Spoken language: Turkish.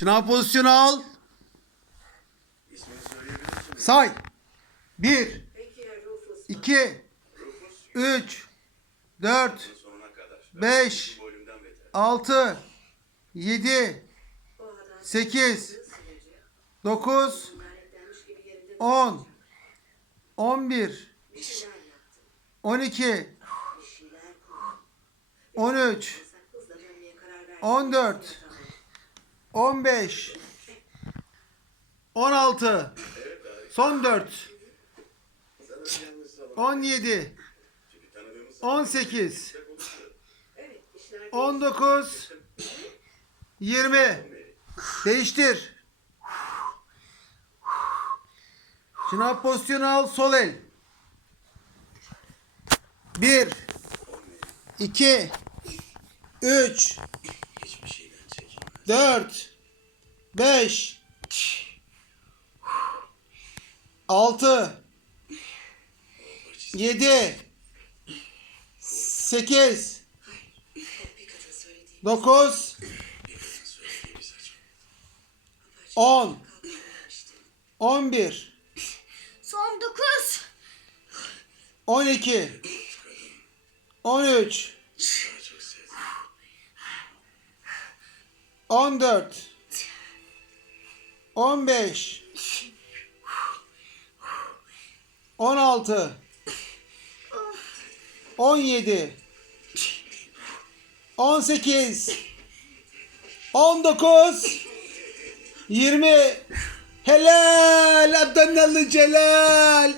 Şınav pozisyonu al. Say. 1, Peki ya Rufus? 2, Rufus. 3, 4, Sonuna kadar. Beş. Bu bölümden beter. 6, 7, O adam 8, sürece 9, lanetlenmiş gibi yerinde 10, 11, bir şeyler yaptı. 12, Bir şeyler kurdu. 15, 16, son 4, Sanırım yanlış zaman. 17, Çünkü tanıdığımız 18, Evet, işler 19, 20. Değiştir. Şınav pozisyonu al sol el. 1 2 3 hiçbir şeyden çekinmez. 4 5 6 7 8 bir kadın söylediği 9 Söylediği bir. Saçma. 10 11 Son 9. 12 13 14 15 16 17 18 19 20 Helal Adanalı Celal